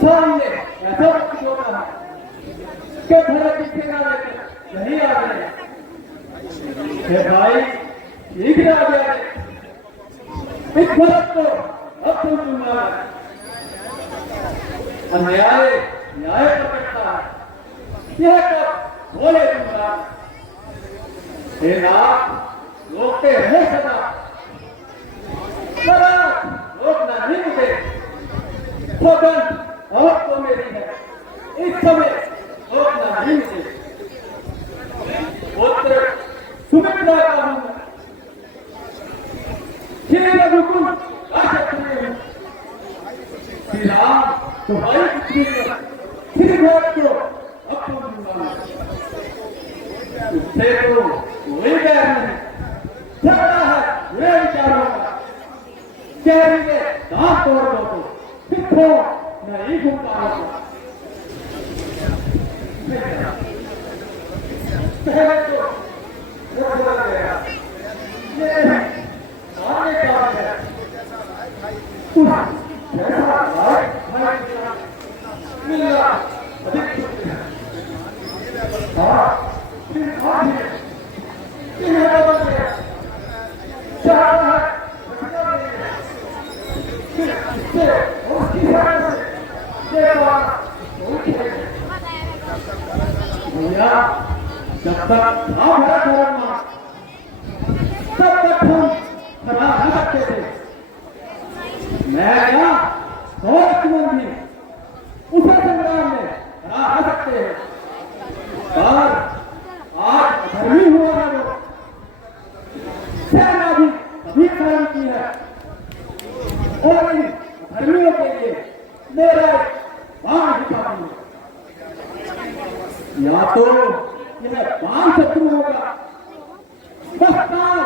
सामने ऐसा कुछ होता है कि भले दिखेगा लेकिन नहीं आ गए भाई ठीक है आ गया इस भारत को अब तुम सुनना अन्याय न्याय पकड़ता है यह कब बोले तुमरा हे नाथ रोकते रहे सदा सदा रोकना नहीं मुझे स्वतंत्र और तो मेरी है इस समय रोकना नहीं मुझे पुत्र सुमित्रा का हूं श्री रघुकुल राजक्षत्रिय श्री राम तुम्हारी पुत्री श्री भरत को अब तुम सुनना उससे तो कोई बैर नहीं झगड़ा है बुरे विचारों का कहेंगे दांत तोड़ दो तो सिखो नहीं घूम पाओगे पहले तो वो बोल गया ये सामने क्या है जैसा भाई मिला अधिक हाँ फिर आगे ये बन गया चार है से उसकी तरह से ये बात भैया जब तक हम है धर्म तब तक हम हरा नहीं सकते थे मैं क्या बहुत भी उसे संग्राम में हरा नहीं सकते हैं पर आज धर्मी हुआ है वो सेना भी अभी काम की है और इन धर्मियों के लिए मेरा बाण दिखा दूंगा या तो यह बाण शत्रु होगा बस्तार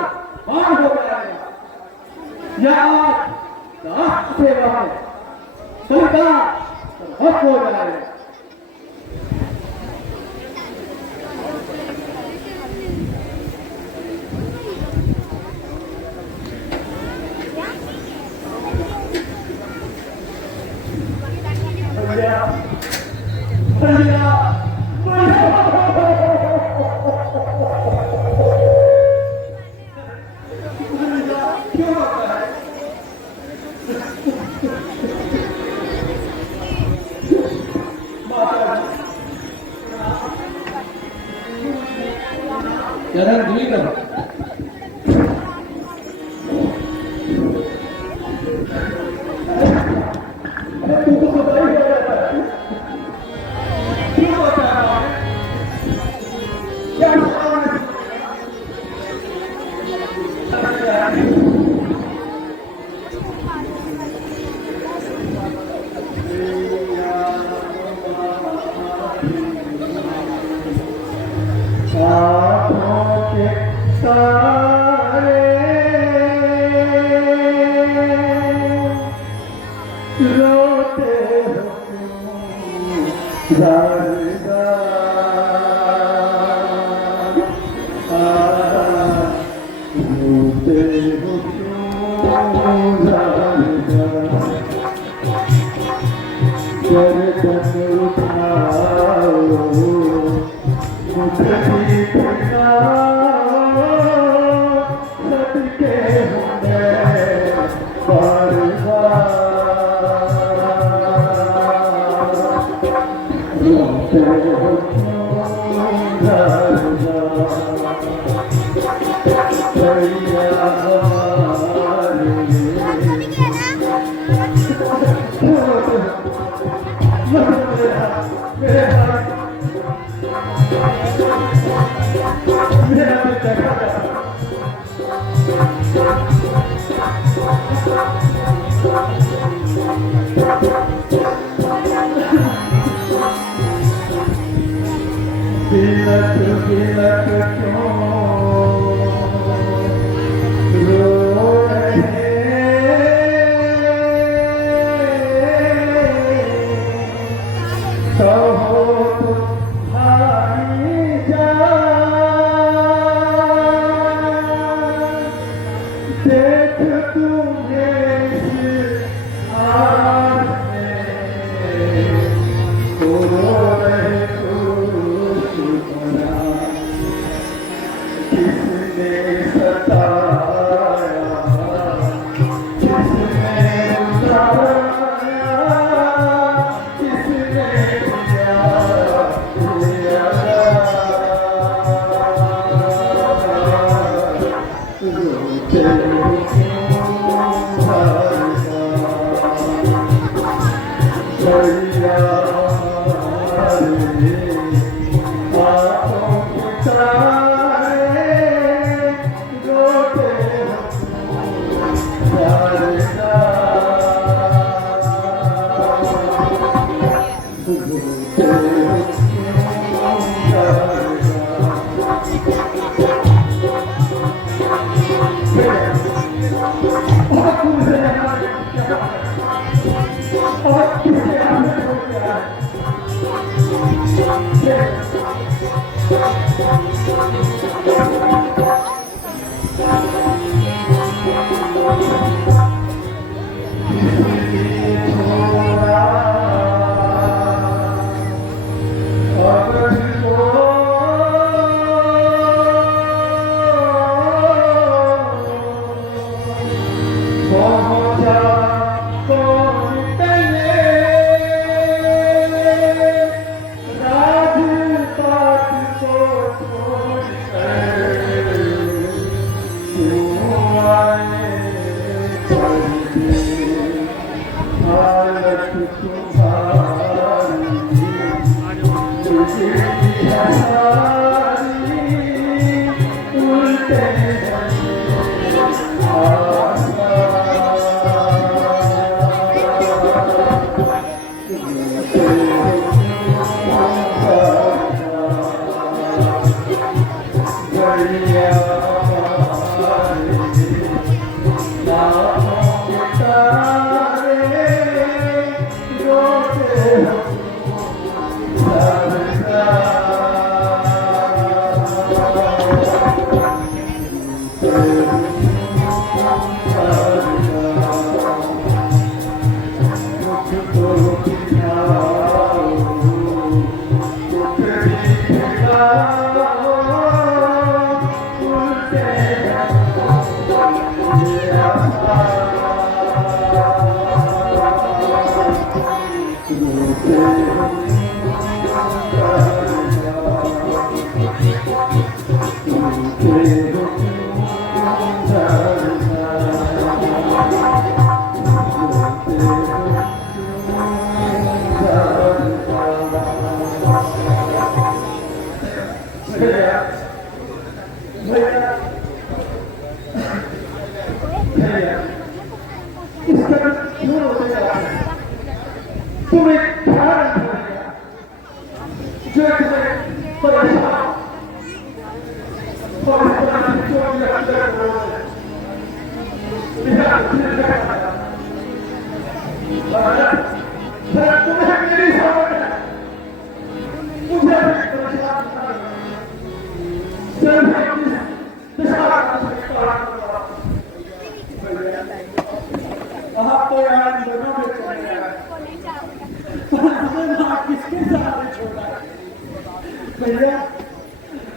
बाण हो जाएगा या आज राष्ट्र सेवा है सरकार सर्वस्व हो जाएगा देख तुम्हें भैया रे बातों के तारे रोते प्यारे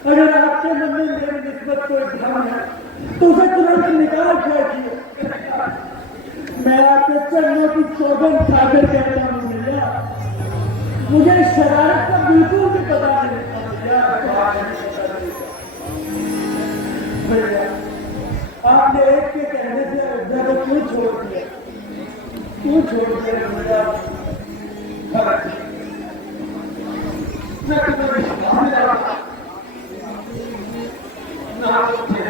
अगर आपके मन में मेरी निस्बत कोई भ्रम है तो उसे तुरंत निकाल फेंकिए। मैं आपके चरणों की चौबन खाकर कहता हूँ भैया, मुझे शरारत का बिल्कुल भी पता नहीं था भैया। आपने एक के कहने से अयोध्या को क्यों छोड़ दिया, क्यों छोड़ दिया भैया? मैं तुम्हें विश्वास दिलाता हूं, ना मुझे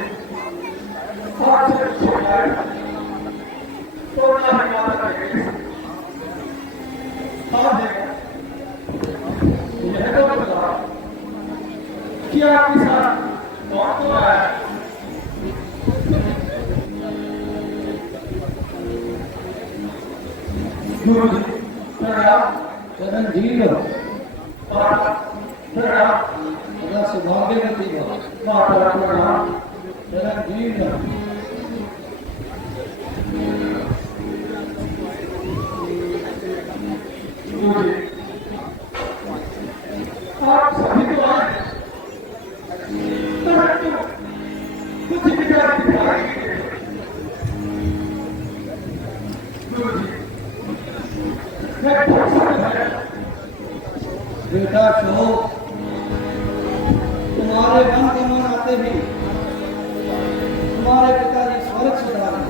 और से छोड़ा तो ना हमारा करेगा। हाँ देखा, यह तो बता कि आपके साथ कौन तो आया? गुरु जी, चरणजीव सौभाग्यवती चरणजीव आप सभी तो आए, कुछ विचार दिखाएंगे। गुरु जी, बेटा शोक, तुम्हारे मन के मन आते ही तुम्हारे पिताजी स्वर्ग से चला गए।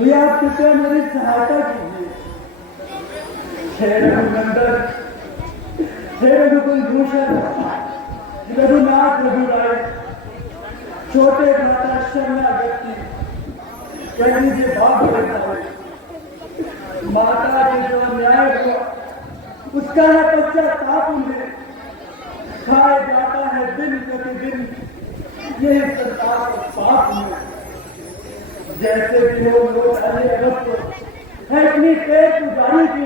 भैया आप कृपया मेरी सहायता कीजिए। हे रघुनंदन, हे रघुकुल भूषण, रघुनाथ रघुराय, छोटे भ्राता शरणागति, कह दीजिए बाप बेटा, माता के जो न्याय हुआ उसका है पश्चाताप उन्हें खाए जाता है दिन प्रतिदिन यही संसार पाप में। जैसे कि लोग पहले अगस्त है इतनी तेज उजाड़ी की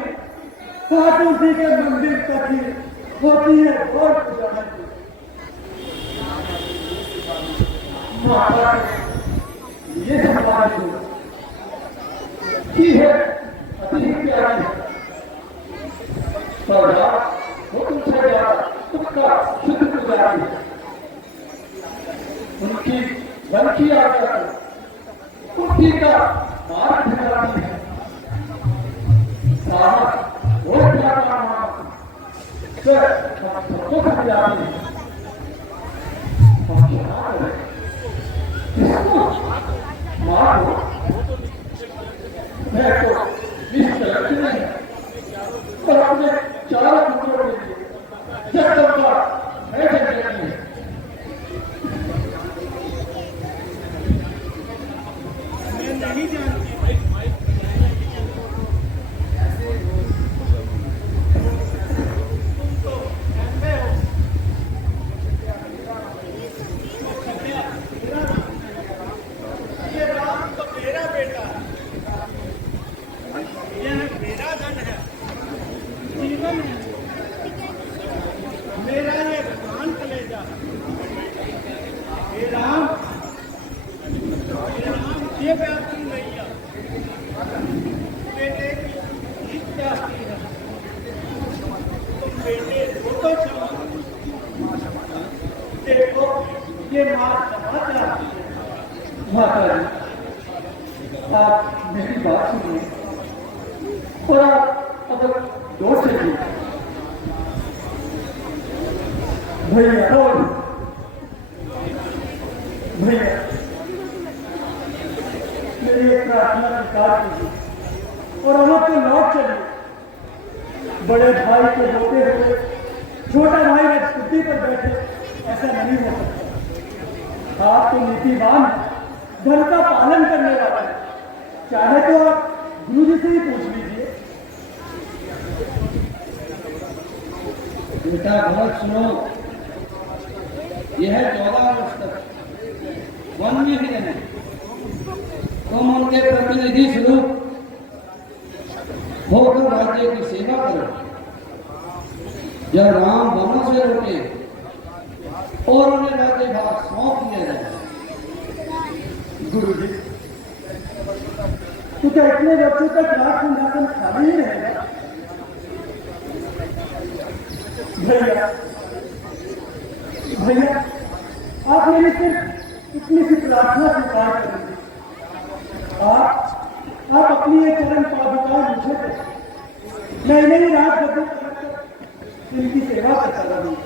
खाटू जी के मंदिर तक ही होती है और पुजारी की। माता ये हमारी की है अति प्यारी है। सौदा वो तुमसे ज्यादा तुमका शुद्ध पुजारी है। उनकी बल्कि आकर कुर्ती का मार्ग दिखाती है। साहब वो क्या काम फिर हम सबको समझाते हैं। हम क्या करें किसको मारो मैं तो इस तरह से नहीं पर अपने चार पुत्रों के लिए जगदम्बा ऐसे कहती है। मैं नहीं जानती आप मेरी बात सुनिए और आप अगर दो से भैया भैया मेरी एक प्रार्थना स्वीकार कीजिए और वहां पे लौट चलिए। बड़े भाई को होते हुए छोटा भाई राजकुटी पर बैठे ऐसा नहीं हो सकता। आप तो नीतिवान धर्म का पालन करने वाला है। चाहे तो आप गुरु जी से ही पूछ लीजिए। बेटा बहुत सुनो, यह 14 वर्ष तक वन में ही रहना। तुम उनके प्रतिनिधि स्वरूप होकर राज्य की सेवा करो। जब राम वनों से लौटे और उन्हें राज्य भाग सौंप दिया जाए। गुरु जी तो क्या इतने बच्चों तक राज सिंहासन खाली ही रहेगा? भैया भैया आप मेरी सिर्फ इतनी सी प्रार्थना स्वीकार करेंगे। आप अपनी ये चरण पादुका मुझे दें। मैं इन्हें रात गद्दे पर इनकी सेवा करता रहूँ।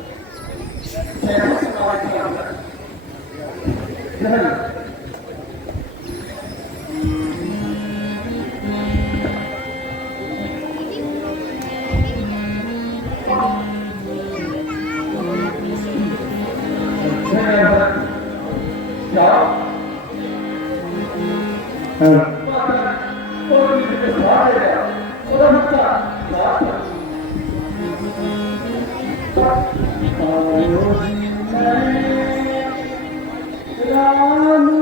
राम